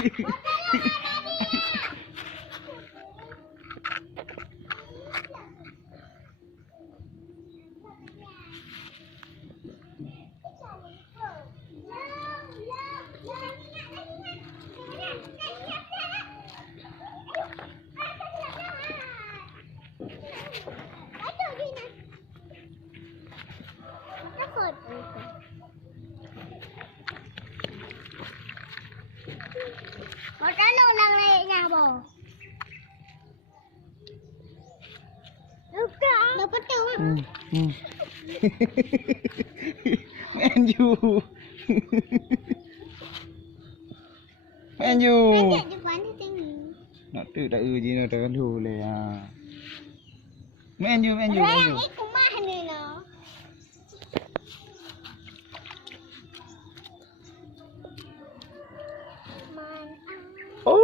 Một cái lô lăng này nhà bò. Được chưa? Được bắt đầu không? Man U. Man U. Nó tự đã gì nó tới thùเลยMan U, Man U, Man U. Oh,